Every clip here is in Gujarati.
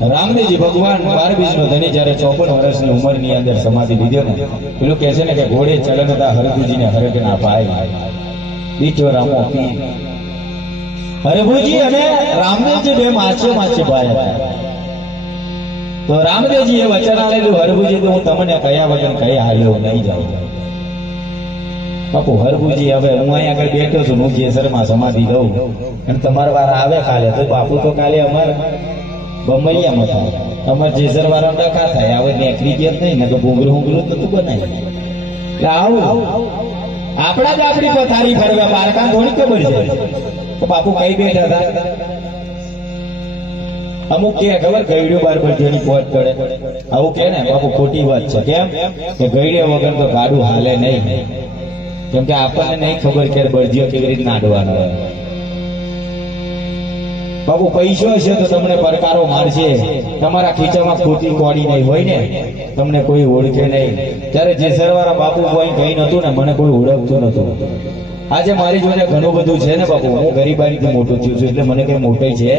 રામદેવજી ભગવાન 12 બીજનો ધણી જ્યારે 54 વર્ષની ઉંમરની અંદર સમાધિ લીધો ને, પેલું કહે છે ને કે ઘોડે ચલનતા હરભુજીને હરક ના પાય, બીજો રામો પી. હરભુજી અને રામદેવજી બે માછે ભાઈ હતા. તો રામદેવજી એ વચન આલેલું, હરભુજી તો હું તમને કયા વગર કઈ હાલ્યો નહીં જાઉં. બાપુ હરભુજી, હવે હું અહીંયા આગળ બેઠો છું, હું જેસરમાં સમાધિ દઉં અને તમારા વાર આવે કાલે, તો બાપુ તો કાલે અમારે બમૈયામાં થાય, અમારે જેસર વાળા ડખા થાય. હવે નેકરી ગયા નહીં ને તો ઘૂંઘરું નતું બનાવી. એટલે આવું આપણા જ આપણી પથારી ફરવા પારકા થોડી ખબર છે. તો બાપુ કઈ બેઠા હતા? અમુક કે ખબર ગયડ્યો બાર પર જેની પહોંચ પડે, આવું કે ને બાપુ ખોટી વાત છે. કેમ કે ગયડ્યા વગર તો ગાડું હાલે નહીં. કેમ કે આપણને નહીં ખબર કે બળજીઓ કેવી રીતે નાડવાનો. બાપુ પૈસો હશે તો તમને પડકારો મારશે, તમારા ખીચામાં ખોટી કોડી નહીં હોય ને, તમને કોઈ ઓળખે નહીં. ત્યારે જેસર વાળા બાપુ કોઈ કઈ નતું ને, મને કોઈ ઓળખતું નતું. આજે મારી જોડે ઘણું બધું છે ને બાપુ, હું ગરીબારીથી મોટો થયું છું, એટલે મને કઈ મોટી છે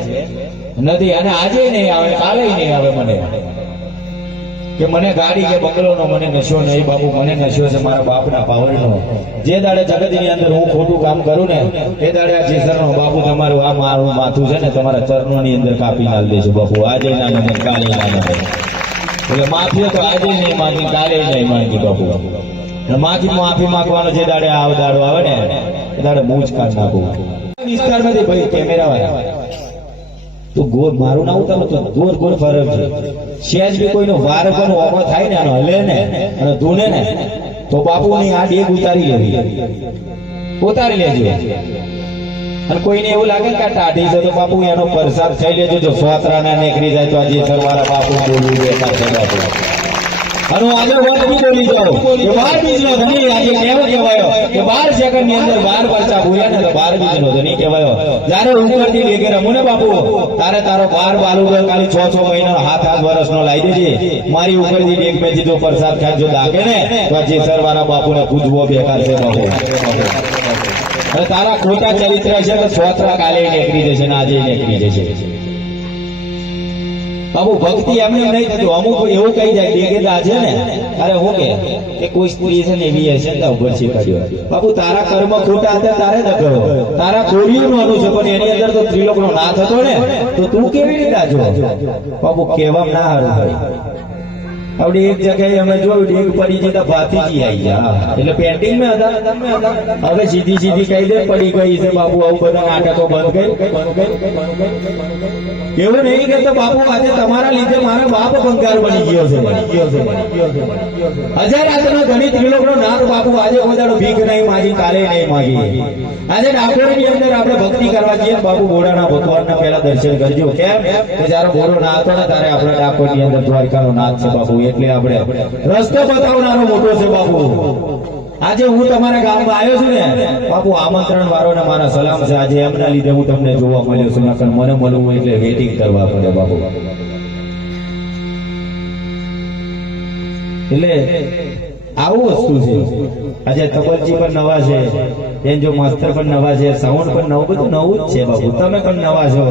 નથી. અને આજે નહીં આવે, કાલે નહીં આવે મને કે મને ગાડી કે બંગલોનો મને નશો નહીં. બાપુ મને નશો છે મારા બાપના પાવરનો. જે દાડે જગતની અંદર હું ખોટું કામ કરું ને, એ દાડે આ જેસરનો બાપુ તમારું આ મારું માથું છે ને તમારા ચરણોની અંદર કાપી નાલ દેશે બાપુ. આજે ના મને, કાલે ના મને. એટલે માફી તો આજે નહીં માંગી, કાલે નહીં માંગી બાપુ. માફી માંગવાનો જે દાડે આવ દાડો આવે ને, એ દાડે મૂજ કાઢ નાખું. વિસ્તારમાંથી ભાઈ કેમેરા વાળા તો ગોળ મારું ના ઉતારો તો ગોળ ફરક છે. સેજ બી કોઈનો વાર પણ ઓપો થાય ને, આનો હલે ને અને ધૂને ને, તો બાપુની આ ડેગ ઉતારી લેજો. અને કોઈને એવું લાગે કે ટાઢી છે તો બાપુ એનો પ્રસાદ થઈ લેજો. જો સોતરાના નીકળી જાય તો આજે સરવાળા બાપુ બોલવું બેકાર છે બાપુ. અને આજે વાત બી બોલી જાઓ કે 12 બીજનો ધણી આજે કેવો કહેવાયો કે 12 સેકન્ડ ની અંદર 12 પરચા બોલ્યા ને તો 12 બીજનો ધણી કહેવાયો. જ્યારે ઉપરથી લેકે રમું ને બાપુ, તારે તારો 12 બાલુડો ખાલી 6 મહિનાનો 7 વર્ષનો લાવી દેજે. મારી ઉપરથી એક બે દીધો પ્રસાદ ખાઈ જો દાગે ને તો જે સરવાળા બાપુને પૂજવો બેકાર છે બાપુ. અને તારા ખોટા ચરિત્ર છે તો સોતરા કાલે નીકળી જશે ને આજે નીકળી જશે બાપુ. ભક્તિ એમને નહીં થતું. અમુક એવું કહી જાય બેગેદાર છે ને, અરે હું કે કોઈ સ્ત્રી છે ને એવી હશે ને ઉપર શીખાડ્યો. બાપુ તારા કર્મ ખોટા હતા તારે ન કરો, તારા કોળીઓનું અનુ છે પણ એની અંદર તો ત્રિલોકનો નાથ હતો ને, તો તું કેવી રીતે આજો બાપુ? કહેવામાં ના હારું ભાઈ. આપણે એક જગ્યાએ અમે જોયું ડેગ પડી જતા ભાતીજી આવી ગયા, એટલે પેન્ટિંગ માં હતા. હવે સીધી કહી દે પડી ગઈ છે બાપુ. આવું બધા નાટકો બંધ કરી. એવું નહીં કે બાપુ આજે તમારા લીધે મારો બાપ બંગાર બની ગયો છે. 1000 રાતનો ધણી ત્રિલોકનો નાથ બાપુ આજે વધારો ભીખ નહીં માગી, કાલે નહીં માગી. આજે ડાકોરની અંદર આપણે ભક્તિ કરવા જઈએ બાપુ, બોડાના ભગવાનના પહેલા દર્શન કરજો. કેમ કે જયારે બોડો ના હતો ને ત્યારે આપણે ડાકોરની અંદર દ્વારકાનો નાથ છે બાપુ. એટલે આપણે રસ્તો બતાવનારો મોટો છે બાપુ. આજે હું તમારા ગામમાં આવ્યો છું ને બાપુ, આમંત્રણ વાળો ને મારા સલામ છે. આજે એમના લીધે હું તમને જોવા મળ્યો છું, નકર મને મળવું એટલે વેટિંગ કરવા પડે બાપુ. એટલે આવું વસ્તુ છે. આજે તબલજી પણ નવા છે, એન્જો માસ્ટર પણ નવા છે, સાઉન્ડ પણ નવું, બધું નવું જ છે બાપુ. તમે પણ નવા છો,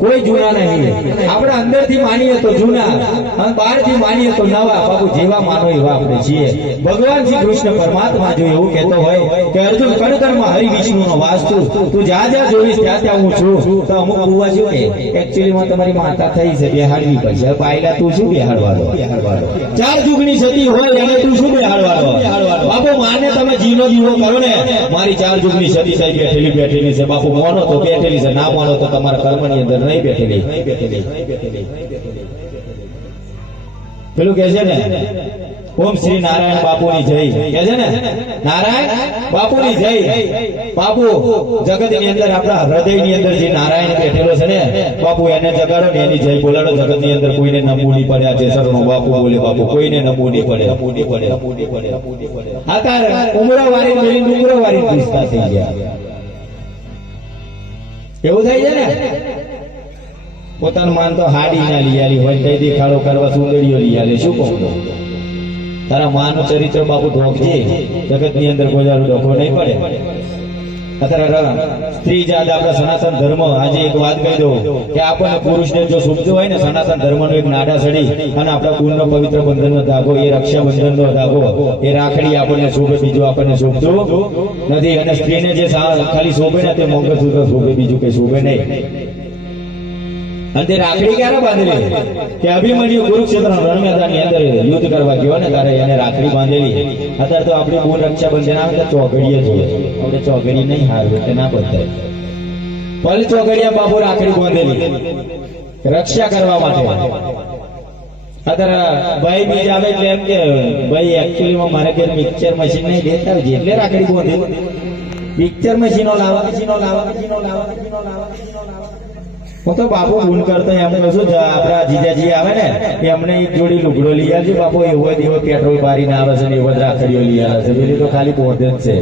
કોઈ જૂના નહીં. આપણે અંદરથી માનીએ તો જૂના અને બહારથી માનીએ તો નવા બાપુ. જેવા માનો એવા આપણે છીએ. ભગવાન શ્રી કૃષ્ણ પરમાત્મા જો એવું કહેતો હોય કે અર્જુન કણકરમાં હરિ વિષ્ણુનો વાસ તું જ્યાં જ્યાં જોઈશ ત્યાં ત્યાં હું છું, તો અમુક બુવા શું કે એકચ્યુઅલીમાં તમારી માતા થઈ છે, બેહાડવી પડશે. પાયલા તું શું બેહાડવાનો? 4 જુગની સતી હોય એને તું શું બેહાડવાનો બાપુ? માને તમે જીનો જીવો કરો ને, મારી 4 જુગની સતી થઈ બેઠેલી છે બાપુ. માનો તો બેઠેલી છે, ના માનો તો તમારા કર્મની અંદર નહીં બેઠેલી. પેલું કે છે ને ઓમ શ્રી નારાયણ બાપુની જય, કે છે ને નારાયણ બાપુની જય. બાપુ જગતની અંદર આપણા હૃદયની અંદર જે નારાયણ બેઠેલો છે ને બાપુ, એને જગાડો ને એની જય બોલાડો. જગતની અંદર કોઈને નમવું નહીં પડે. આ જેસરનો બાપુ બોલે બાપુ, કોઈને નમવું નહીં પડે. અત્યારે ઉમરા વાળી મેળી ડુંગરો વાળી પૂછતા થઈ ગયા. એવું થાય છે ને, પોતાનું માન તો હાડી ના લઈ આલી હોય, કઈ દેખાડો કરવા સુંદરીઓ લઈ આલે. શું કહું? તારા માનું ચરિત્ર બાપુ ઢોકજે, જગત ની અંદર કોઈ ડખો નહીં પડે. અત્યારે સ્ત્રી જાત આપણા સનાતન ધર્મ આજે એક વાત કહી દઉં કે આપણને પુરુષને જો શોભતું હોય ને સનાતન ધર્મનો એક નાડા સડી અને આપણા કુળનો પવિત્ર બંધનનો ધાગો એ રક્ષાબંધનનો ધાગો એ રાખડી આપણને શોભે, બીજું આપણને શોભતું નથી. અને સ્ત્રીને જે ખાલી શોભે ને તે મંગળસૂત્ર શોભે, બીજું કઈ શોભે નહીં. અને તે રાખડી ક્યારે બાંધેલી કે અભિમન્યુ કુરુક્ષેત્ર રણમેદાનની અંદર યુદ્ધ કરવા ગયો ને ત્યારે એને રાખડી બાંધેલી. અત્યારે તો આપણી બોલ રક્ષાબંધન આવે તો ચોઘડીએ જોઈએ, આપણે ચોઘડી નહીં હારવું તે ના બધાય પલ ચોઘડિયા બાપુ રાખડી બાંધેલી રક્ષા કરવા માટે. અત્યારે ભાઈ બીજ આવે એટલે એમ કે ભાઈ એકચ્યુઅલીમાં મારે ઘેર મિક્સર મશીન નહીં દેતા આવજે એટલે રાખડી બાંધેલી. મિક્સર મશીનો લાવવા હું તો બાપુ ભૂલ કરતો એમને શું આપડા જીજાજી આવે ને એમને એક જોડી લુગડો લઈ આવજો બાપુ, એવો એવો પેટ્રોલ બારીને આવે છે ને એવો જ રાખડીઓ લઈ આવે છે, પેલી તો ખાલી પોતે જ છે.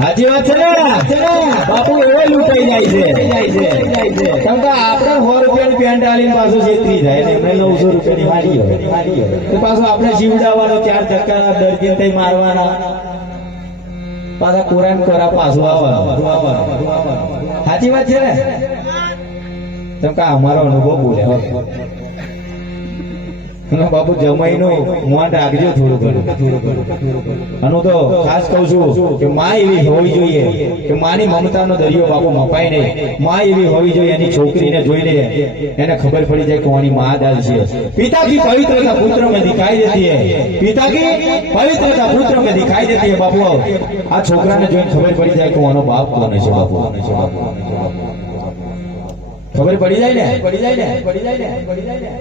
સાચી વાત છે ને બાપુ, એવો લૂંટાઈ જાય છે. કેમ કે આપણે 100 રૂપિયાની પેન્ટ આલીને પાછું છેતરી જાય ને એમને 900 રૂપિયાની હારી હોય તો પાછું આપણે જીવડાવવાનો 4 ધક્કા દર્દી થઈ મારવાના, પાછા કોરાન કોરા પાછું આવવાનું. સાચી વાત છે ને? તો અમારો અનુભવ બોલ્યા બાપુ જમાઈનું મોન રાખજો થોડું ઘણું. અને તો ખાસ કહું છું કે માં એવી હોવી જોઈએ કે માની મમતાનો દરિયો બાપુ મપાય નહીં. માં એવી હોવી જોઈએ એની છોકરીને જોઈને એને ખબર પડી જાય કે કોની માં દાલ છે. પિતા કી પવિत्रता पुत्र में दिखाई देती है, पिता की पवित्रता पुत्र में दिखाई देती है. બાપુ આ છોકરાને જોઈને ખબર પડી જાય કે કોનો બાપ કોને છે. બાપુ ખબર પડી જાય ને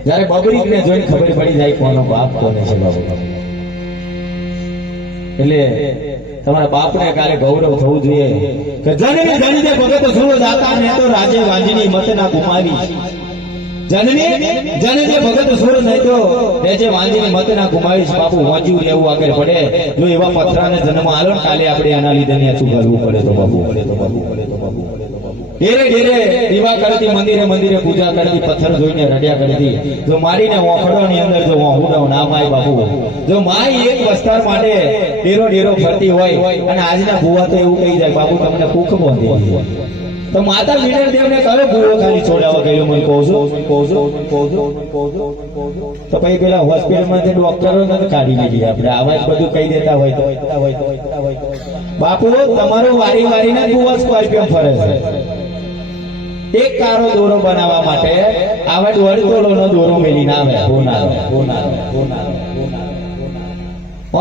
જયારે બબરીકને જોઈને ખબર પડી જાય કોનો બાપ કોને છે. બાપુ એટલે તમારા બાપને કાલે ગૌરવ થવું જોઈએ કે જનની જનીને ભગત સુરો દાતા ને તો રાજે વાંજની મત ના ગુમાવી. જનની જનને ભગત સુર નહીં તો રાજે વાંજની મત ના ગુમાવીશ. બાપુ વાંચ્યું રહેવું આગળ પડે. જો એવા પથરાને જન્મ આલો ને કાલે આપણે એના લીધે ને શું કરવું પડે તો બાપુ ડેરે ડેરે દીવા કરતી, મંદિરે મંદિરે પૂજા કરતી, પથ્થર જોઈને રડ્યા કરતી. જો મારીને ઓખડોની અંદર જો વાહુડાઓ ના માય બાપુ, જો માય એક વસ્તાર માટે ડેરો ડેરો ફરતી હોય અને આજના ભુવા તો એવું કહી જાય બાપુ તમને કુખ બાંધી તો માતા વીણર દેવને કયો ભૂવો ખાલી છોડાવવા ગયો મને કહું છું. તો પછી પેલા હોસ્પિટલમાંથી ડોક્ટરો નથી કાઢી લીધી આપણે આવા જ બધું કહી દેતા હોય તો બાપુ તમારો વારી વારીના ભૂવા સ્કોર્પિયો ફરે છે. એક કારો દોરો બનાવવા માટે આવા વડતોળોનો દોરો મેલીને આવે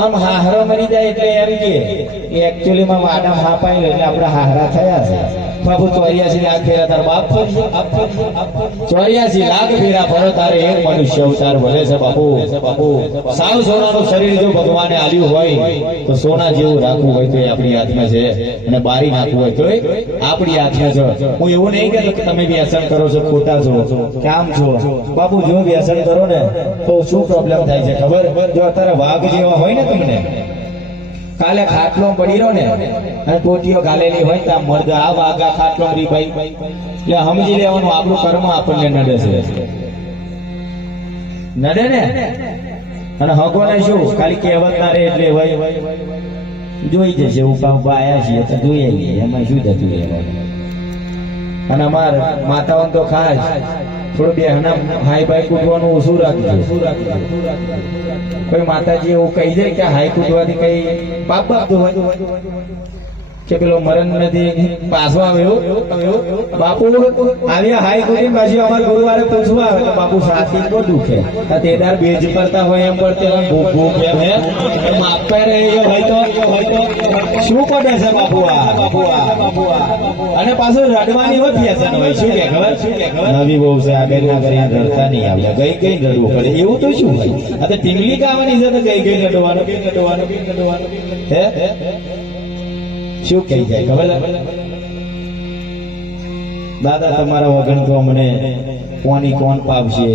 આમ હાહરો મરી જાય એટલે એમ કે એકચ્યુઅલી માં વાડા હા પાય એટલે આપડા હાહરા થયા છે. બાપુ 84 લાખ ફેરા તાર બાપ ફરશે, 84 લાખ ફેરા ફરો તારે એક મનુષ્ય અવતાર ભલે છે. બાપુ સાવ સોનાનું શરીર જો ભગવાને આલ્યું હોય તો સોના જેવું રાખવું હોય તો આપણી હાથમાં છે અને બારી નાખવું હોય તો આપણી હાથમાં છે. હું એવું નહીં કહેતો કે તમે વ્યસન કરો છો, ખોટા છો, કામ છો. બાપુ જો વ્યસન કરો ને તો શું પ્રોબ્લેમ થાય છે ખબર? જો અત્યારે વાઘ જેવા હોય ને તમને કાલે ખાટલો પડી રહ્યો ને અને ટોટીઓ ગાલેલી હોય તો મર્દ આ વાઘા ખાટલો રી ભાઈ એટલે સમજી લેવાનું આપણું કર્મ આપણને નડે છે. નડે ને અને હગો ને શું ખાલી કહેવત ના રે એટલે જોઈ જશે ઉપા આયા છીએ તો જોઈએ લઈએ એમાં શું જતું રહેવાનું. અને અમાર માતાઓને તો ખાસ થોડું બેહના હાઈ બાઈ કૂટવાનું ઓછું રાખજો. કોઈ માતાજી એવું કહી જાય કે હાઈ કૂટવાથી કઈ પાપ બાપ કે પેલો મરણ નથી પાછો આવ્યો બાપુ આવ્યા હાઈ કૂટી પાછી અમારા ગુરુવારે પૂછવા આવે બાપુ સાથી તો દુખે તેદાર બેજ કરતા હોય એમ પડતે ભૂખ એમ હે માપતા રહે હોય તો શું પડે છે બાપુ અને પાછું રડવાની હોય ફેશન હોય. શું કે ખબર નવી બહુ છે આગળ ના કરી રડતા નહીં આવ્યા ગઈ રડવું પડે એવું તો શું હોય? આ તો ટીંગલી ગાવાની છે તો ગઈ રડવાનું હે શું કહી જાય ખબર? દાદા તમારા વગર તો અમને કોણ પાવશે,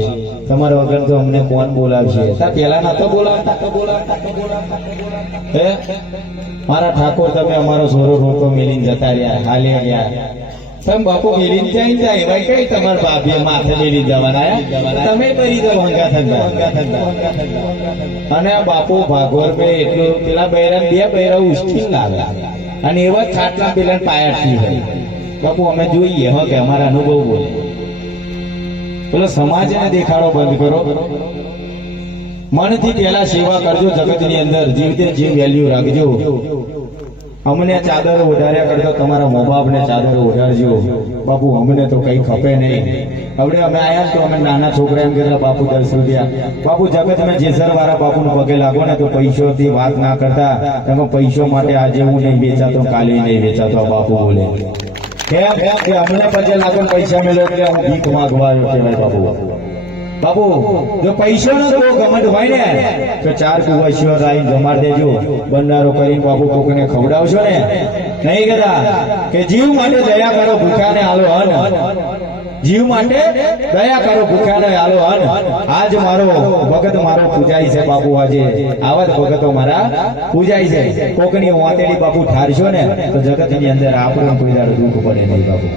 તમારા વગર તો અમને કોણ બોલાવશે? પેલા ના તો બોલાવતા હે મારા ઠાકોર તમે અમારો સોરો રોટો મેલીને જતા રહ્યા હાલે ગયા. તમે બાપુ મેલીને જાય એવા કઈ તમારા બાપીએ માથે મેલી જવાના તમે કરી દો ભંગા થતા. અને બાપુ ભાગવર બે એટલું પેલા બૈરા 2 બૈરા ઉશ્કેલ લાવ્યા અને એવા જ ખાટલા પેલા પાયાથી હોય બાપુ અમે જોઈએ હો કે અમારા અનુભવ બોલે પેલો સમાજને દેખાડો બંધ કરો મનથી પેલા સેવા કરજો જગતની અંદર જીવતે જીવ વેલ્યુ રાખજો અમને ચાદરો ઓઢાર્યા કરતો તમારા મા બાપને ચાદરો ઓઢાડજો બાપુ અમને તો કઈ ખપે નહીં હવે અમે આયા તો અમે નાના છોકરા એમ કહેતા બાપુ 10 રૂપિયા બાપુ જગતમાં જેસર વાળા બાપુને પગે લાગો ને તો પૈસોથી વાત ના કરતા તમે પૈસો માટે આજે હું નહીં વેચાતો કાલે નહીં વેચાતો બાપુ બોલે કેમ કે અમને પગે લાગો પૈસા મેળવો એટલે હું ભીખ માંગવા આવ્યો કહેવાય બાપુ જો પૈસા નો તો ગમત હોય ને તો 4 કુવાસીઓ લાઈન જમાડ દેજો બંડારો કરીને બાપુ કોકને ખવડાવશો ને નહીં કહેતા કે જીવ માટે દયા કરો ભૂખ્યાને આલો અન્ન જીવ માટે દયા કરો ભૂખ્યાને આલો અન્ન આજ મારો ભગત મારો પૂજાય છે બાપુ આજે આવા જ ભગતો મારા પૂજાય છે કોકની વાતેડી બાપુ ઠારશો ને તો જગતની અંદર આપણને કોઈ દાડો દુઃખ પડે નહીં બાપુ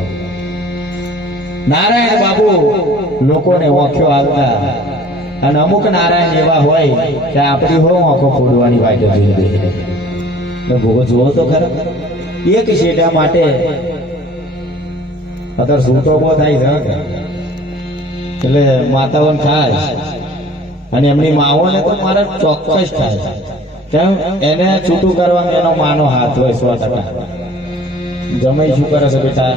નારાયણ બાપુ લોકોને ઓખ્યો આવતા અને અમુક નારાયણ એવા હોય કે આપણી હો આંખો ફોડવાની વાત જોઈ દે ભોગો જોવો તો ખરો એક શેઠા માટે અત્યારે સૂતો બહુ થાય છે એટલે માતાઓને થાય અને એમની માઓને તો મારે ચોક્કસ થાય કેમ એને છૂટું કરવાનું એનો માનો હાથ હોય 100%. જમાઈ શું કરે છે બેટા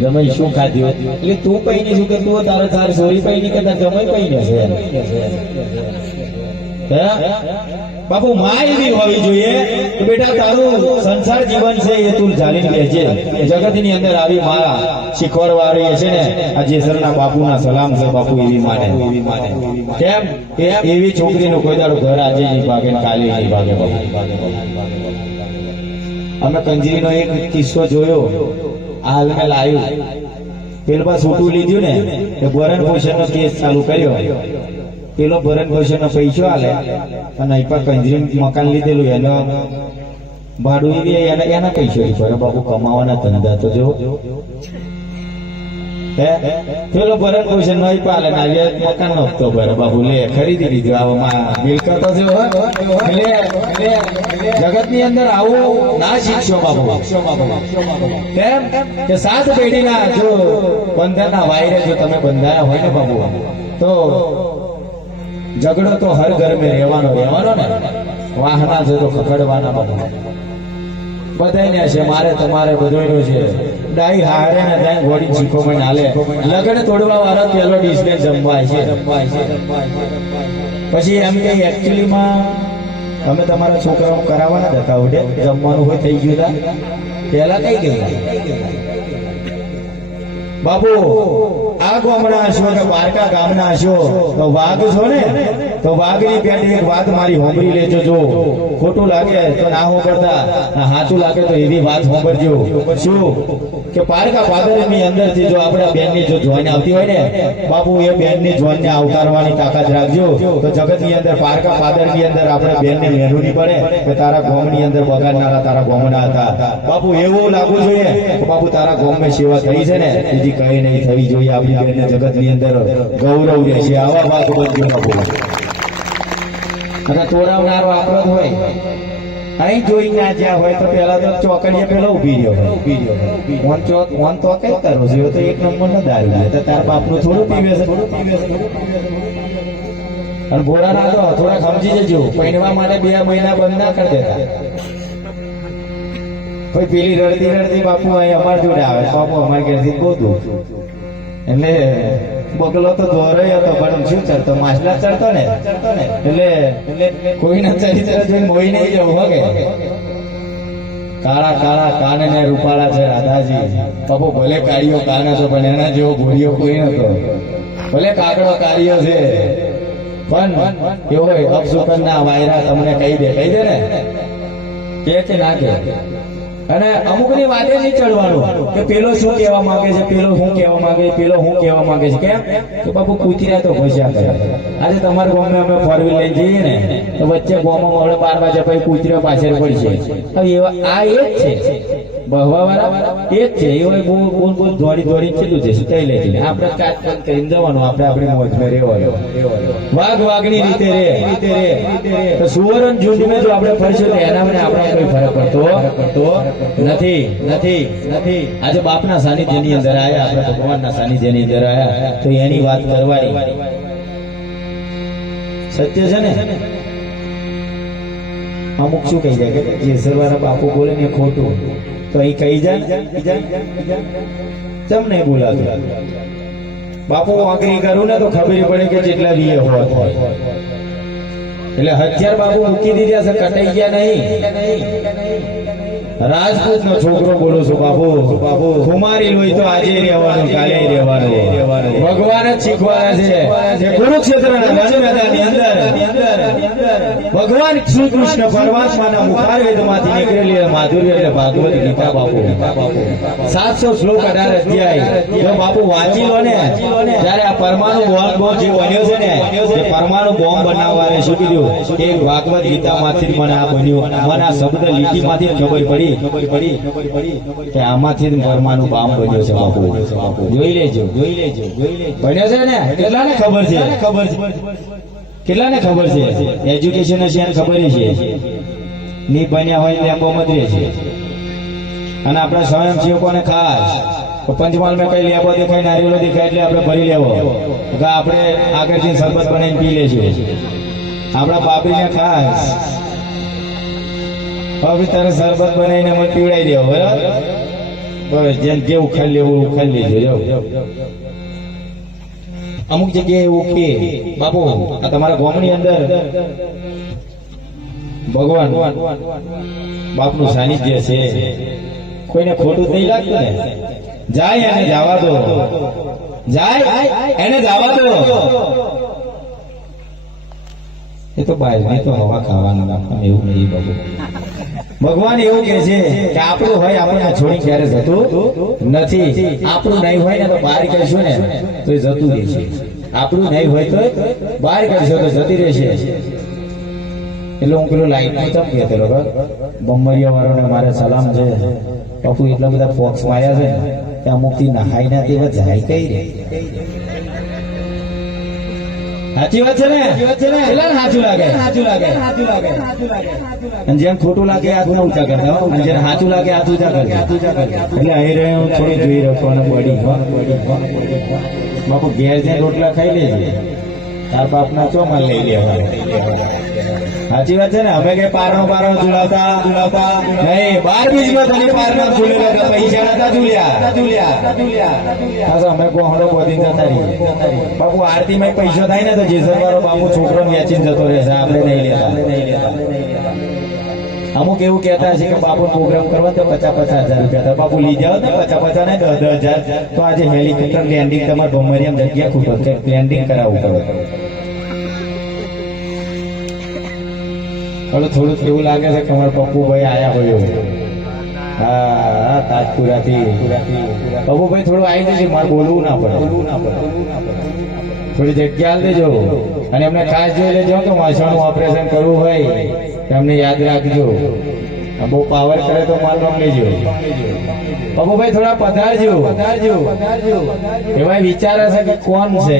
જમાઈ શું ખાધ્યું એટલે તું કઈ નહીં શું કે તું તારે તારી સોરી કઈ નહીં કરતા જમાઈ કઈ ને છે બાપુ માં એવી હોવી જોઈએ કે બેટા તારું સંસાર જીવન છે એ તું જાળીને રહેજે જગતની અંદર આવી માં શીખવાડવાળી છે ને આ જેસરના બાપુના સલામ છે બાપુ એવી માટે કેમ કે એવી છોકરીનું કોઈ દાડો ઘર આજે નહીં ભાગે કાલે નહીં ભાગે બાપુ અમે કંજીરીનો એક કિસ્સો જોયો હાલ મેં લાવ્યું પેલમાં છૂટું લીધું ને એ ભરણ પોષણનો કેસ ચાલુ કર્યો પેલો ભરણ પોષણનો પૈસો આલે અને અહીં પર કંજરી મકાન લીધેલું એનો ભાડું એવી એના પૈસો ભરે બાપુ કમાવાના ધંધા તો જો પેલો ભરણ પોષણ નહીં પાલે મકાન નો હપ્તો ભરે બાપુ લે ખરીદી લીધું આવામાં મિલકતો છે જગત ની અંદર આવું ના શીખશો બાપુ કેમ કે 7 પેઢીના જો બંધનના વાયરે જો તમે બંધાયા હોય ને બાપુ તો ઝઘડો તો હર ઘર में રહેવાનો ને વાહના છે તો ખખડવાના બાપુ બધાને છે મારે તમારે બધોયનો છે ડાઈ હારે ને દાઈ ઘોડી ચીકો માં હાલે લગન તોડવા વાળા પેલો ડીશ ને જમવાય છે પછી એમ કે એક્ચ્યુઅલી માં તમે તમારા છોકરાઓ કરાવવાના હતા ઉડે જમવાનું હોય થઈ ગયું પેલા કઈ ગયું બાપુ આ ગામના હશો કે બારકા ગામના હશો તો વાઘ છો ને તો વાઘની પેટે એક વાત મારી હોંભરી લેજો જો ખોટું લાગે તો ના હોંભરતા સાચું લાગે તો એવી વાત હોંભરજો શું કે પારકા પાદરની અંદરથી જો આપણા બેનની જો જોઈને આવતી હોય ને બાપુ એ બેનની જોઈને આવકારવાની તાકાત રાખજો તો જગતની અંદર પારકા પાદરની અંદર આપણે બેનને મહેરુની પડે કે તારા ગામની અંદર બગાડનારા તારા ગામના હતા બાપુ એવું લાગવું જોઈએ કે બાપુ તારા ગામમાં સેવા થઈ છે ને બીજી કઈ નહીં થવી જોઈએ આપણી બેનને જગતની અંદર ગૌરવ રહેશે આવા વાત બનજો બાપુ અને તોડાવનારો આપણો જ હોય અહીં જોઈ ના જ્યાં હોય તો પેલા તો ચોકડીએ પેલો ઉભી રહ્યો ફોન તો કઈ કરો છો તો એક નંબર નો દારૂ તો તાર બાપનું થોડું પીવે છે અને ભોળા ના તો થોડા સમજી જજો પહેરવા માટે 2 મહિના બંધ ના કરી દેતા ભાઈ પેલી રડતી બાપુ અહીં અમાર જોડે આવે બાપુ અમારી ઘેરથી બહુ દૂર એટલે બગલો તો દોરે હતો પણ શું ચડતો માછલા ચડતો ને એટલે કોઈના ચરિત્ર જોઈને મોઈ નહીં જવું હગે કાળા કાળા કાન ને રૂપાળા છે રાધાજી બાપુ ભલે કાળીઓ કાન હતો પણ એના જેવો ભૂરીઓ કોઈ નતો ભલે કાગડો કાળીઓ છે પણ એવો અપસુકન ના વાયરા તમને કહી દે ને કે ના કે અને અમુક ની વાતે નહીં ચડવાનું કે પેલો શું કહેવા માંગે છે પેલો શું કહેવા માંગે પેલો શું કહેવા માંગે છે કેમ કે બાપુ કૂતર્યા તો ભસ્યા કરે આજે તમારા ગામમાં અમે 4 વ્હીલ લઈને જઈએ ને તો વચ્ચે ગામમાં આપણે 12 વાગ્યા પછી કૂતર્યો પાછળ પડશે હવે એવા આ એ જ છે બહવાવાળા એ જ છે. એ બહુ દોડી કેટલું છે સુતાઈ લે છે. આપણે કાટ કાટ કરીને જવાનું, આપણે આપણી મોજમાં રહેવાનું. વાઘ વાઘની રીતે રે તો સુવર્ણ ઝુંડમાં જો આપણે ફરશું તો એના મને આપણે કોઈ ફરક પડતો નથી. આજે બાપના સાનિધ્યની અંદર આયા, આપણે ભગવાનના સાનિધ્યની અંદર આયા તો એની વાત કરવાની સત્ય છે ને. અમુક શું કહી જાય કે જેસરવાળા બાપુ બોલે ને ખોટું, તો એ કહી જાય તમને બોલાતું. બાપુ આંકરી કરું ને તો ખબર પડે કે જેટલા વીએ હોત એટલે 1000 બાપુ મૂકી દીધા છે, કટાઈ ગયા નહીં. રાજપૂત નો છોકરો બોલો છું બાપુ. કુમારી લોહી તો આજે રહેવાનું, કાલે રહેવાનું. ભગવાન જ શીખવાના છે. કુરુક્ષેત્રના રણમેદાનની અંદર ભગવાન શ્રી કૃષ્ણ પરમાત્માના મુખારવેદમાંથી નીકળેલી માધુર્ય એટલે ભાગવત ગીતા બાપુ. 700 શ્લોક 18 અધ્યાય જો બાપુ વાંચી લો ને, ત્યારે આ પરમાણુ બોમ્બ જે બન્યો છે ને, એ પરમાણુ બોમ્બ બનાવવાને શું કીધું કે ભાગવત ગીતામાંથી જ મને આ બન્યું. મને આ શબ્દ લીટીમાંથી જ ખબર પડી કે આમાંથી જ પરમાણુ બોમ્બ બન્યો છે બાપુ. જોઈ લેજો બન્યો છે ને. કેટલાને ખબર છે? કેટલાને ખબર છે? એજ્યુકેશન હશે એને ખબર છે. ની બન્યા હોય લેમ્બો મધરે છે. અને આપણે સ્વયંસેવકોને ખાસ પંચમહાલ માં કઈ લેબો દેખાય, નારિયેળો દેખાય એટલે આપણે ભરી લેવો. આપણે આગળથી શરબત બનાવીને પી લેશું. આપણા બાપરીને ખાસ હવે તારે શરબત બનાવીને મને પીવડાવી દેવો. બરાબર, બસ જેમ જેવું ખાઈ લેવું ખાઈ લેજો. અમુક જગ્યાએ એવું કે બાપુ આ તમારા ગામની અંદર ભગવાન બાપનું સાનિધ્ય છે, કોઈને ખોટું નહીં લાગતું ને? જાય એને જવા દો, એને જવા દો. એ તો બહારની તો હવા ખાવાનું એવું નહીં બાબુ. ભગવાન એવું કે છે કે આપણું હોય આપણને છોડી ક્યારે જતું નથી. આપણું નહીં હોય ને તો બહાર કરશું ને તો એ જતું રહેશે. આપણું નહીં હોય તો બહાર કરશો તો જતી રહેશે. એટલે હું પેલું લાઈટ નું ચમ કહેતો બમ્મરિયા વાળાને મારે સલામ છે. બાપુ એટલા બધા ફોક્સ માર્યા છે કે અમુકથી નહાઈ ના તે જાય કઈ રે. સાચી વાત છે ને? સાચું લાગે અને જેમ ખોટું લાગે હાથ ન ઊંચા કરતા, અને જેને સાચું લાગે હાથ ઊંચા કરતા. એટલે અહીં રહે હું થોડી જોઈ રાખવાનું પડી. બાપુ ઘેર જઈને રોટલા ખાઈ લેજે, તાર બાપ ના ચોમાં લઈ લેવા. સાચી વાત છે ને? અમે કઈ પારણો ઝુલાવતા નહીં. 12 બીજમાં તને પારણો ઝુલેલા, પૈસા નતા ઝુલ્યા. અમે ગોહડો બોધી જતા રહીએ. બાપુ આરતી માં પૈસો થાય ને તો જેસર વાળો બાપુ છોકરો વેચીને જતો રહેશે, આપણે નહીં લેતા. અમુક એવું કહેતા છે કે બાપુ પ્રોગ્રામ કરવા તો 50,000 રૂપિયા. બાપુ લઈ જાઓ ને 50,000 ને 10,000. તો આજે હેલિકોપ્ટર લેન્ડિંગ તમારે ભમરિયામ જગ્યા ખૂટો લેન્ડિંગ કરાવવું પડે. થોડું એવું લાગે છે કે અમારા પપ્પુભાઈ આયા હોય. હા, તાજપુરાથી પપ્પુભાઈ થોડું આવી જશે, મારે બોલવું ના પડે. થોડી જગ્યા દેજો અને એમને ખાસ જોઈ લેજો કે માછાનું ઓપરેશન કરવું હોય એમને યાદ રાખજો. બહુ પાવર કરે તો માલ નામ લેજો. પપ્પુભાઈ થોડા પધારજો. એવા વિચારે છે કે કોણ છે.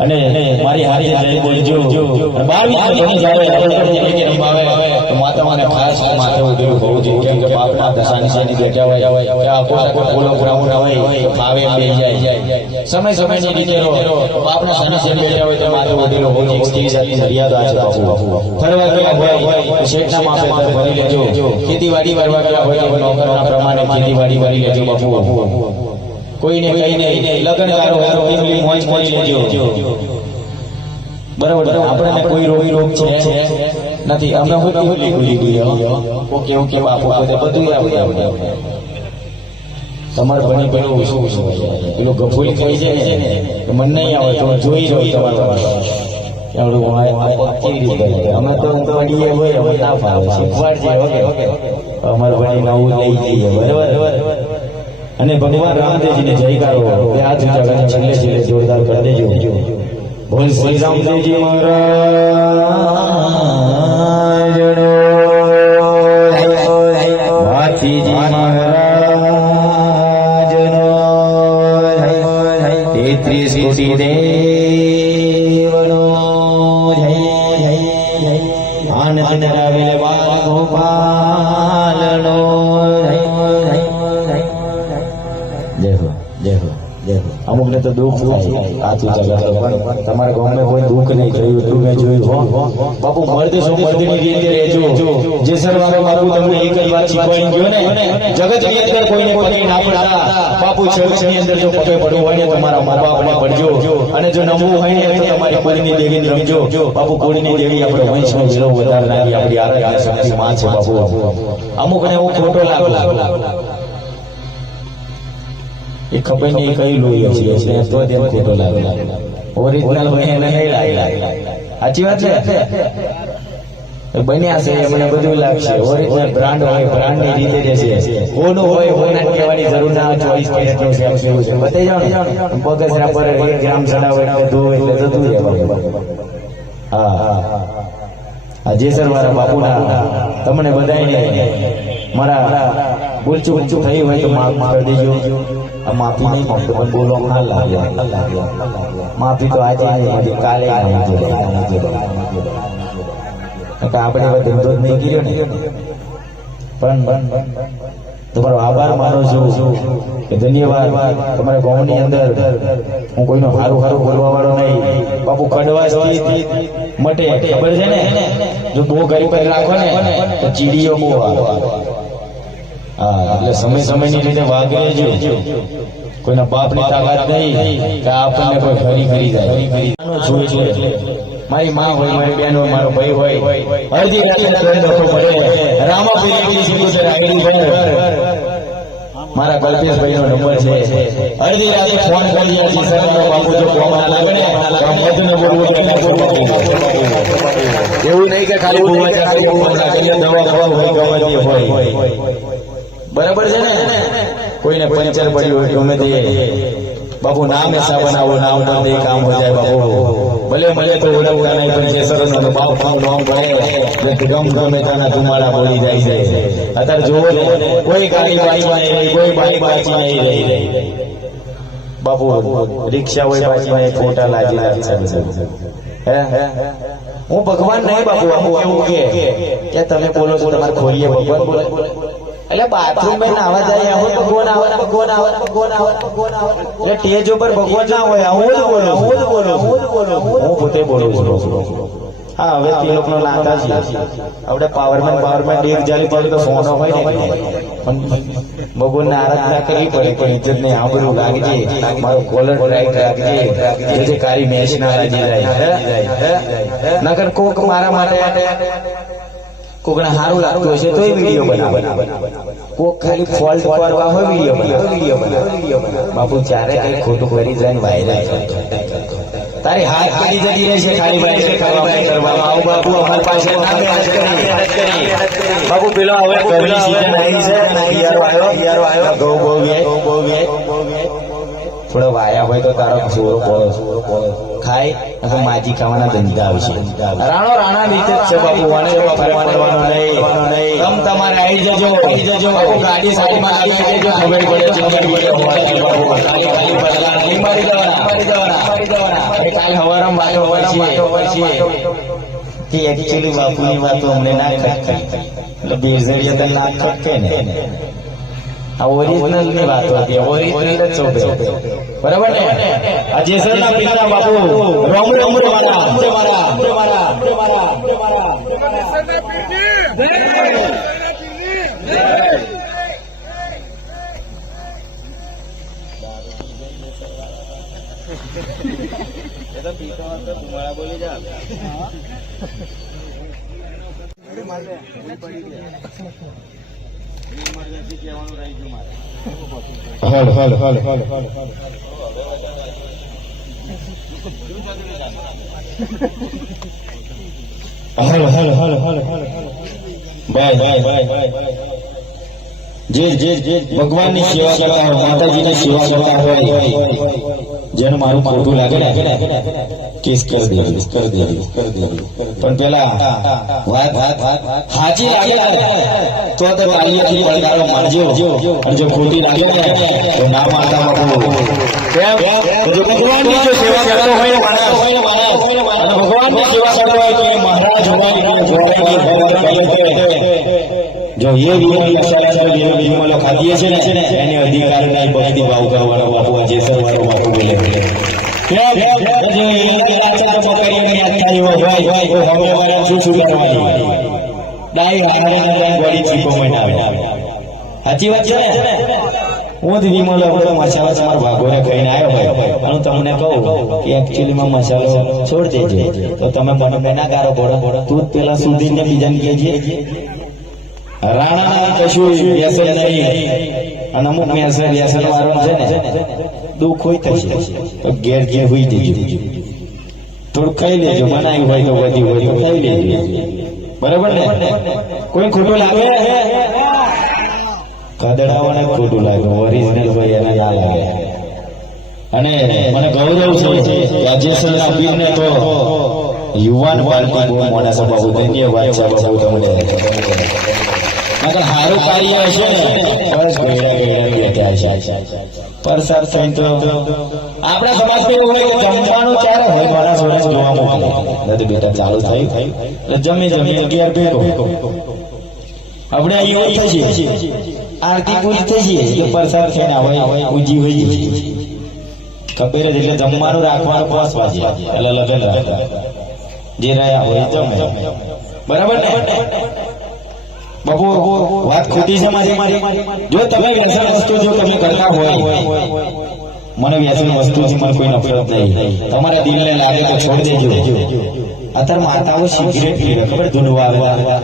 અને મારી હારી જઈ બોલજો 12 આવે તો માતાને ખાસ માથે ઉધરું બહુ છે કેમ કે બાપના દશાની સાની બેઠા હોય કે આખો બોલો ગ્રાઉન્ડ આવે આવે બે જાય સમય ની રીતે બાપના સાની સાની બેઠા હોય તો માથે ઉધરું બહુ છે સ્ત્રી જાતની મર્યાદા છે બાપુ ફરવા ગયા હોય શેઠના માપે તર ભરી લેજો ખેતીવાડી કરવા ગયા હોય તો નોકરના પ્રમાણે ખેતીવાડી કરી લેજો બાપુ કોઈને કઈ નહીં લગન ગારો એમની મોજ લેજો બરાબર આપણે કોઈ રોગ છે નથી અમે હું લીધું ઓકે આપો બધું આપણે તમારે બની પેલું શું પેલું ગફુલી થઈ જાય ને તો મને નહીં આવે તમે જોઈ રહ્યો તમારે કેવી રીતે અમે તો પડીએ હોય અમે ના ફાવે શીખવાડજે ઓકે અમારે બની નવું લઈ જઈએ બરાબર અને ભગવાન રામદેવજીને જયકારો બે હાથ ઊંચા કરીને છેલ્લે છેલ્લે જોરદાર કરી દેજો બોલ શ્રી રામદેવજી મહારાજ હાથીજી મહારાજ 33 કોટી દેવનો આનંદ રાવેલ બાલ ગોપાલનો અમુક ને તો દુઃખ થાય આથી તમારા ગામમાં કોઈ દુઃખ નહીં થયું એટલું મેં જોયું બાપુ મર્દ છો મર્દની રીતે રહેજો જે સર્વાંગા બાપુ તમને એક જ વાત શીખવાડી ગયો ને જગત ની અંદર કોઈને પગે ના પડતા બાપુ ચર્ચની અંદર જો પગે પડવું હોય ને તમારા મા બાપને પડજો અને જો નમવું હોય ને તો તમારી કોળીની દેવીને રમજો બાપુ કોળીની દેવી આપણે વંશનો જીરો વધારનારી આપણી આરાધ્ય શક્તિ માં છે બાપુ અમુક ને હું ખોટો લાગુ એ ખબર નહીં કઈ લોહી છે તો તેમ ખોટો લાગે ઓરિજિનલ હોય એને નહીં લાગે સાચી વાત છે બન્યા છે મને બધું લાગશે ઓરિજિનલ બ્રાન્ડ હોય બ્રાન્ડ ની રીતે રહેશે કોનું હોય કોના કહેવાની જરૂર ના 24 કેરેટ નું સેમ કેવું છે બતાઈ જાવ ને પગસરા પર 1 ગ્રામ ચડાવે એટલે ધોવે એટલે જતું રહે હા જેસર વાળા બાપુના તમને બધાને મારા બોલચું થયું હોય તો માફ કરી દેજો માફી નહીં માંગતો પણ બોલો ના લાગે માફી તો આજે નહીં કાલે આપણે ધંધો જ નહીં કર્યો ને પણ તમારો આભાર માનો છું કે ધન્યવાદ તમારા ગામની અંદર હું કોઈનો સારું બોલવા વાળો નહીં બાપુ કડવાશ મટે ખબર છે ને જો બહુ ગરીબ રાખો ને તો ચીડીઓ બહુ આવે હા એટલે સમયની રીતે વાગે જો કોઈના બાપની તાકાત નહીં કે આપણને કોઈ ખરી જાય મારી માં હોય મારી બેન હોય મારો ભાઈ હોય અડધી રાતે પડે મારા કલ્પેશભાઈ નો નંબર છે અડધી રાતે ફોન કરી બાપુ જો ફોન લાગે ને એવું નહીં કે ખાલી દવા હોય બરાબર છે ને કોઈને પંચર પડ્યું હોય ગમે તે બાપુ નામ ऐसा बनाવો નામ પર દે કામ હો જાય બાપુ ભલે તો ઓળખતા નહીં પણ કેસરનો તો બાપ કામ નામ કરે ગમે તાના ધુમાડા બોલી જાય છે અત્યારે જોવો કોઈ ગાડી બાજી નહીં કોઈ બાઈ બાજી નહીં રહી બાપુ રિક્ષા હોય બાજી નહીં ફોટા લાગી હે હું ભગવાન નહીં બાપુ એવું કે તમે બોલો છો તમારે ખોરીએ ભગવાન બોલે એટલે બાથરૂમ માં નાવા જાય હું ભગવાન આવે એટલે સ્ટેજ ઉપર ભગવાન ના હોય હું પોતે બોલું છું હા હવે તે લોકો નો નાતા છે આપણે પાવરમેન એક જાલી પડે તો સોનો હોય ને પણ ભગવાન ને આરાધના કરવી પડે પણ ઇજ્જત ને આબરૂ લાગજે મારો કોલર ટાઈટ રાખજે જે કારી મેચ ના લાગી જાય નકર કોક મારા માટે કોકને સારું લાગતું હશે તો વિડીયો બનાવે કોક ખાલી ફોલ્ટ કરવા હોય વિડીયો બનાવે બાપુ ચારે કઈ ખોટું કરી જાય વાયરલ તારી હાથ કરી જતી રહેશે ખાલી વાયરલ કરવામાં આવું બાપુ અમારી પાસે બાપુ પેલો હવે ગરમી સીઝન આવી છે પિયારો આવ્યો ઘઉં બહુ વ્યાય થોડો વાયા હોય તો તારો સોરો ખાય માજી ખાવાના ધંધા આવશે રાણા રીતે છે બાપુ ફરવાનો નહીં તમ તમારે આવી જજો ગાડી સાઈડમાં આવી જજો ખબર પડે કાલ હવારમ વાતો હોય છે કે એકચ્યુઅલી બાપુની વાતો અમને ના ખટકાય એટલે બેઝરિયા તો ના ખટકે ને આ ઓરિજિનલ ની વાત હતી ઓરિજિનલ જ ચોપે બરાબર ને આ જેસરના પિતા બાપુ રામ બોલી જા હાલ હાલ હાલ હાલ હાલ હાલ હાલ હાલ ભાઈ જે ભગવાનની સેવા કરતા હોય, માતાજીની સેવા કરતા હોય, જેને મારું ખોટું લાગે ને કેસ કરી દે. પણ પેલા વાત સાચી લાગે તો તાળીઓથી પડકારો મારજો, અને જો ખોટી લાગે ને તો ના મારતા ભગવાનની જો સેવા કરતો હોય ને માણસ, અને ભગવાનની સેવા કરતો હોય તો એ મહારાજ હોય જો એ વિમલો ખાધીએ છે ને એને અધિકાર નહીં ભક્તિ ભાવ કરવાનો. બાપુ જે સરવાળો બાપુ બોલે સાચી વાત છે ને. હું જ વિમલો મસાલા તમારા ભાગોને ખાઈને આવ્યો ભાઈ, હું તમને કહું કે એકચ્યુઅલીમાં મસાલો છોડ દેજો તો તમે મને ના ગારો પડો. તું પેલા સુધી ને બીજાને કહેજે રાણા કશું વ્યસન નહીં, અને અમુક વ્યસન વાળો છે ને દુઃખ હોય થશે તો ઘેર હોઈ દેજો, થોડું ખાઈ લેજો, બનાવ્યું હોય તો વધી હોય તો ખાઈ લેજો, બરાબર ને. કોઈ ખોટું લાગે કદડાવાને ખોટું લાગે, ઓરિજિનલ ભાઈ એને ના લાગે. અને મને ગૌરવ છે રાજેશ્વરના પીરને તો યુવાન પાર્ટી બહુ મોટા છે બાબુ, ધન્યવાદ છે બાબુ તમને. મગર હારું કાર્ય હશે ને બસ ગયડા બેઠા છે. પરસાદ થઈને તો આપણા સમાજમાં એવું હોય કે જમવાનું ચારે હોય, મારા જોડે જોવા મોકલે નથી બેટા ચાલુ થયું એટલે જમી 11 ભેગો આપણે અહીં થશે, આરતી પૂરી થઈ છે, પરસાદ થઈને આવે ઉજી હોય ખબર જ. એટલે જમવાનું રાખવાનું 5 વાગે એટલે લગન જે રહ્યા હોય જમે, બરાબર ને બાપુ. વાત ખોટી છે મારી. જો તમે વ્યસન વસ્તુ જો તમે કરતા હોય, મને વ્યસન વસ્તુથી મને કોઈ નફરત નહીં, તમારા દિલને લાગે તો છોડ દેજો. અત્યારે માતાઓ સિગરેટ પીવે ખબર ધૂનવા આવે,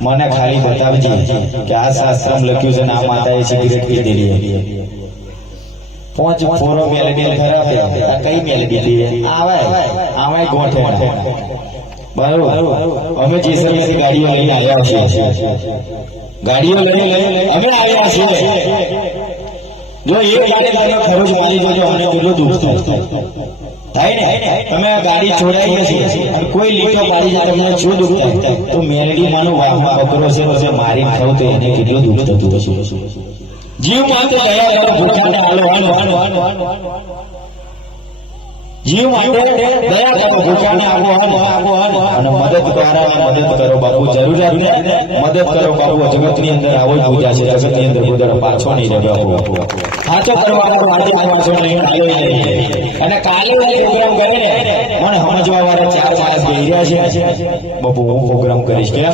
મને ખાલી બતાવજે કે આ શાસ્ત્રમાં લખ્યું છે ને આ માતાએ સિગરેટ પીધેલી 5 ફોરો મેલડી ખરાબ આ કઈ મેલડી પીવે આવે ગોઠે બરાબર. અમે જેસલમેરથી ગાડીઓ લઈને આવ્યા છીએ, ગાડીઓ લઈને અમે આવ્યા છીએ. જો એ ગાડી ખરોચ મારી જોજો અમને કેટલું દુઃખ થાય ને. તમે ગાડી છોડાઈ છે અને કોઈ લીટો પાડી જાય તમને શું દુઃખ થાય? તો મેલડી માનો વાહન બકરો છે મારી ખાવ તો એને કેટલું દુઃખ થતું હશે. જીવ માટે દયા કરો, ભૂખાને હાલો જીવ માટે દયા કરો, ભૂખાને આપો અને મદદ કરો બાપુ. જરૂરિયાત મદદ કરો બાપુ. જગતની અંદર આવો જ પૂજા છે, જગતની અંદર પૂજા પાછો નહીં રહે બાપુ. સાચો કરવાનો માટે પાછો નહીં. અને કાલે પ્રોગ્રામ કરે ને મને સમજવા વાળા 4 માણસ બેહી રહ્યા છે બાપુ. હું પ્રોગ્રામ કરીશ કેમ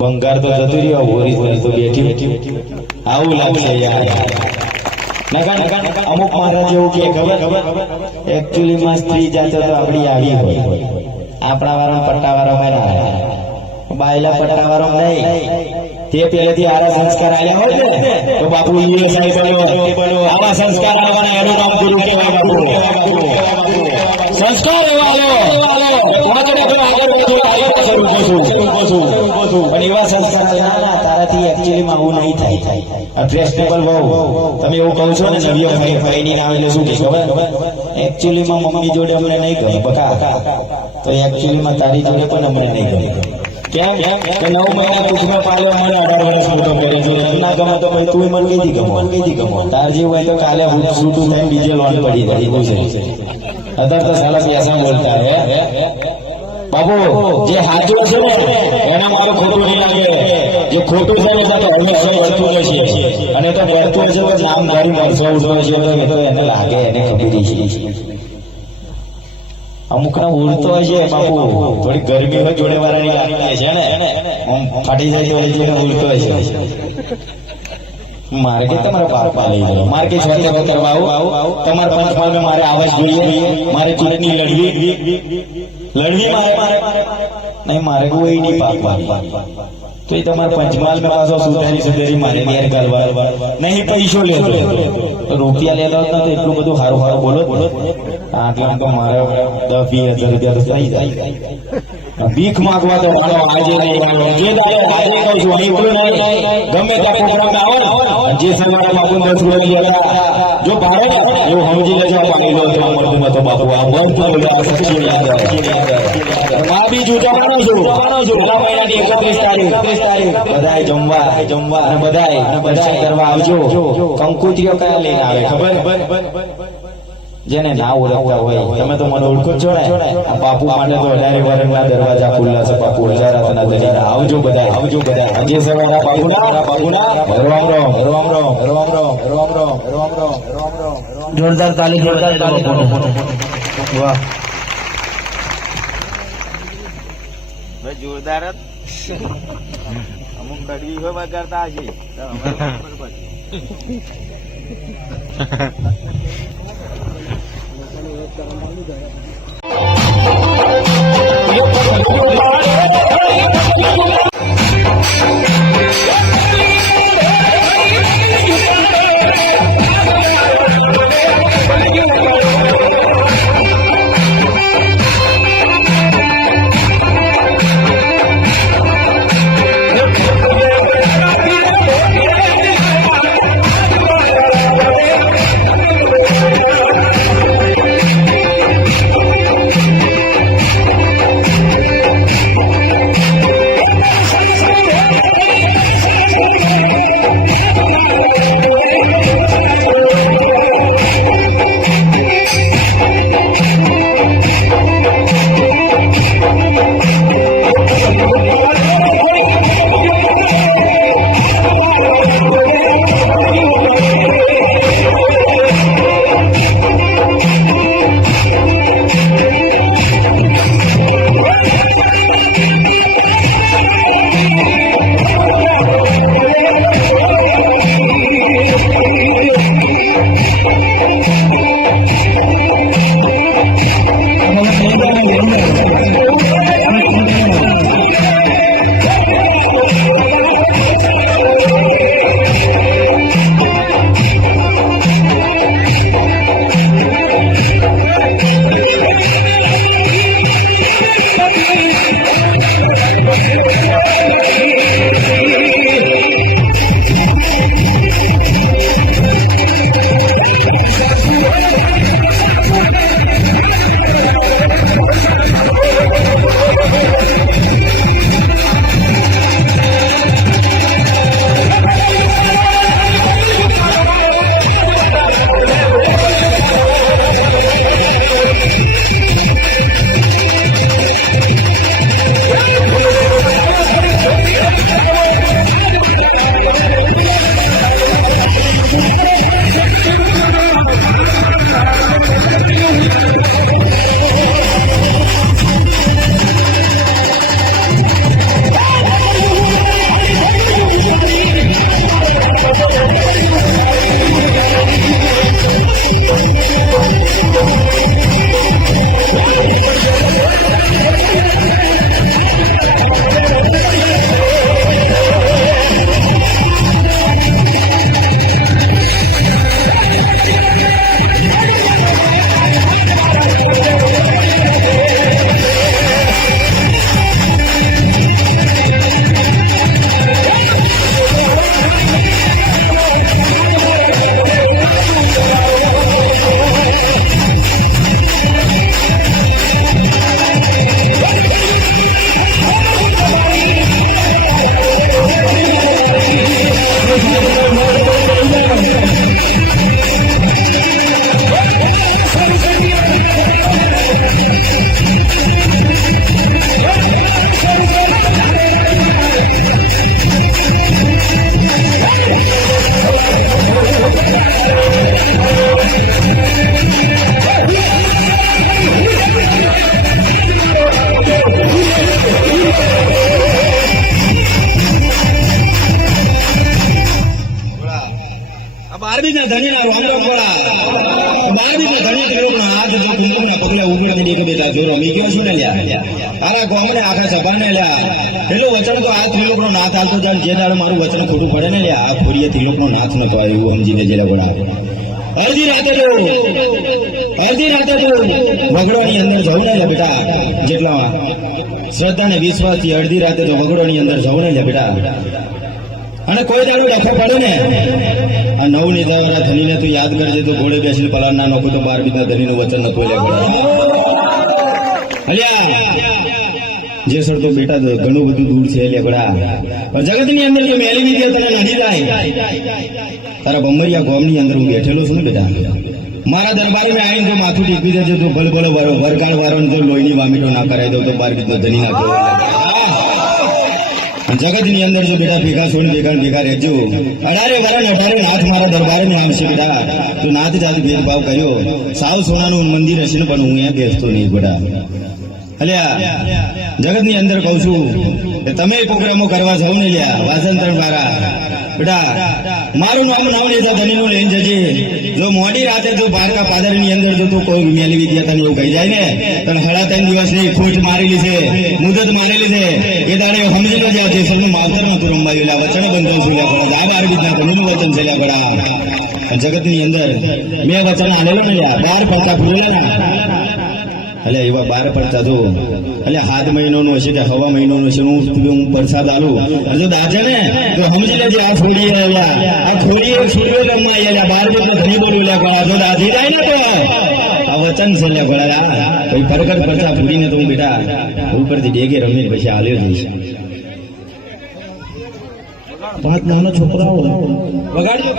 બંગાર તો જતું રહ્યો, ઓરિજિનલ તો બેઠી આવું લાગશે યાર. અમુક મહારાજ એવું કે ખબર એકચ્યુઅલીમાં સ્ત્રી જાતો તો આપણી આવી હોય, આપણા વાળા પટ્ટાવાળા ના બાયલા પટ્ટાવાળા નહીં. તે પહેલેથી આવા સંસ્કાર આવ્યા હોય ને તો બાપુ આવા સંસ્કાર આવવાના એનું નામ ગુરુ કહેવાય બાપુ. સંસ્કાર એવા પણ એવા સંસ્કાર તારાથી એકચ્યુઅલીમાં આવું નહીં થાય. ફેશનેબલ બહુ તમે એવું કહો છો ને નવીઓ ફાઈની આવે એટલે શું કે ખબર એકચ્યુઅલીમાં મમ્મી જોડે અમને નહીં ગમે બકા, તો એકચ્યુઅલીમાં તારી જોડે પણ અમને નહીં ગમે. કેમ કે 9 મહિના કુટુંબમાં પાલ્યો, મને 18 વર્ષ મોટો કર્યો છે. ના ગમે તો ભાઈ તું મને કઈ ગમો તાર જેવું હોય તો કાલે હું છૂટું થાય બીજે લોન પડી જાય એવું છે. અત્યારે તો સાલા પૈસા બોલતા હે બાબુ. જે સાચું છે ને એના મારું ખોટું નહીં લાગે, જે ખોટું છે ને તો હંમેશા વળતું નથી. અને તો વળતું હશે તો નામ મારી મરસો ઉઠો છે તો એને લાગે, એને ખબર છે. અમુક ના ઉડતો હશે બાપુ, થોડી ગરમી હોય જોડે વાળાની લાગતી છે ને ફાટી જાય તો ઉડતો હશે. મારે કે તમારા બાપા લઈ જાય, મારે કે છોકરા કરવા આવું, તમારા પંચમહાલમાં મારે આવાજ જોઈએ, મારે ચૂંટણી લડવી મારે નહીં મારે કોઈ નહીં પાકવાની તો એ તમારે પંચમહાલ મેં પાછો સુધારી સુધારી મારે ઘેર કરવા નહીં પૈસો લેતો રૂપિયા લેતા હતા તો એટલું બધું સારું સારું બોલો આટલા તો મારે 10-20 હજાર રૂપિયા તો થઈ જાય ભીખ માંગવા તો વાળો આજે નહીં જે દાડો આજે કહું છું નીકળું નહીં ગમે ત્યાં પ્રોગ્રામ આવે જે સવારે બાપુ 10 રૂપિયા જો ભાડે એવું સમજી લેજો પાણી લો તો મળતું નતો બાપુ આ મળતું આ સચ્ચી યાદ આ બીજું જવાનો છું પેલા મહિનાની 31 તારીખ બધાય જમવા અને બધાય કરવા આવજો કંકુતિયો કયા લઈને આવે ખબર જેને ના ઓળખતા હોય તમે તો મને ઓળખો છો ને બાપુ માટે તો 18 વર્ષના દરવાજા ખુલ્લા છે બાપુ હજારાતના દરિયા આવજો બધા આજે સવારે બાપુના રામ રામ જોરદાર તાલી વાહ જોરદાર જ અમુક કડવી હોય વગાડતા હશે બારબીના ધણીના રોંગા પડા બારબીના ધણી તીલોકનો હાથ જો કુંકુમના પગલા ઉગડતી દેખે બેટા જો રમી ગયો છું ને લ્યા આરા ગામને આખા સભાને લ્યા પેલો વચન તો આ તિલોકનો નાથ હાલતો જાય જે દાડો મારું વચન ખોટું પડે ને લ્યા આ ખોરીએ તિલોકનો નાથ નતો આવ્યો એવું સમજીને જેલા ગોળા અડધી રાતે તો વગડોની અંદર જવું ને લ્યા બેટા જેટલા શ્રદ્ધા ને વિશ્વાસથી અડધી રાતે તો વગડોની અંદર જવું ને લ્યા બેટા અને કોઈ દાડો ડખો પડે ને આ નવની દવાના ધનીને તું યાદ કરજે તો ઘોડે બેસીને પલાર ના નોખું તો 12 બીજના ધનીનું વચન નતું અલ્યા જે સર તો બેટા ઘણું બધું દૂર છે અલ્યા પણ જગતની અંદર જે મેલી વિદ્યા તને નડી જાય તારા બમ્મરિયા ગામની અંદર હું બેઠેલો છું ને બેટા મારા દરબારી મેં આવીને જો માથું ટીપી દેજો તો ભલે ભલે વરકાળ વાળો તો લોહીની વામીટો ના કરાવી દઉં તો 12 બીજનો ધની ના જગત ની અંદર જો બેટા ભેગા છોડ ભેગા રહેજો 18 નાથ મારા દરબારે ને આવશે બેટા તો નાથ જાતિ ભેદભાવ કર્યો સાવ સોનાનું મંદિર હશે ને પણ હું અહીંયા બેસતો નહીં બેટા અલ્યા જગત ની અંદર કઉ છું કે તમે પ્રોગ્રામો કરવા જાવ ને લ્યા વાસંતર વાળા બેટા મારું નામ નવનેતા ધનીનું લઈને જજે જો મોડી રાતે જો બારકા પાદરની ની અંદર જો તું કોઈ મેલી વિદ્યા તને એવું કહી જાય ને તને 3.5 દિવસની ખોટ મારેલી છે મુદત મારેલી છે એ દાડે સમજી લો જે છે સૌનું માવતર નતું રમવાયું લ્યા વચન બંધાવ છું લ્યા પણ આ 12 બીજના ધનીનું વચન છે લ્યા ગડા જગત ની અંદર મેં વચન આલેલો ને લ્યા 12 પડતા પૂરેલા ને અલ્યા એવા 12 પડતા જો અલ્યા 7 મહિનાનું હશે કે હવા મહિનાનું હશે હું પ્રસાદ આલું જો દાજે ને તો સમજી લેજે આ ફોડી આ ખોડી સૂર્ય રમવા આયેલા 12 બીજના ધણી બોલ્યું ગળા જો દાજી જાય ને તો આ વચન છે લે ગળા કોઈ પરગટ પરચા ફૂડીને તો હું બેટા ઉપરથી ડેગે રમીને પછી આલ્યો જઈશ 5 નાના છોકરાઓ વગાડજો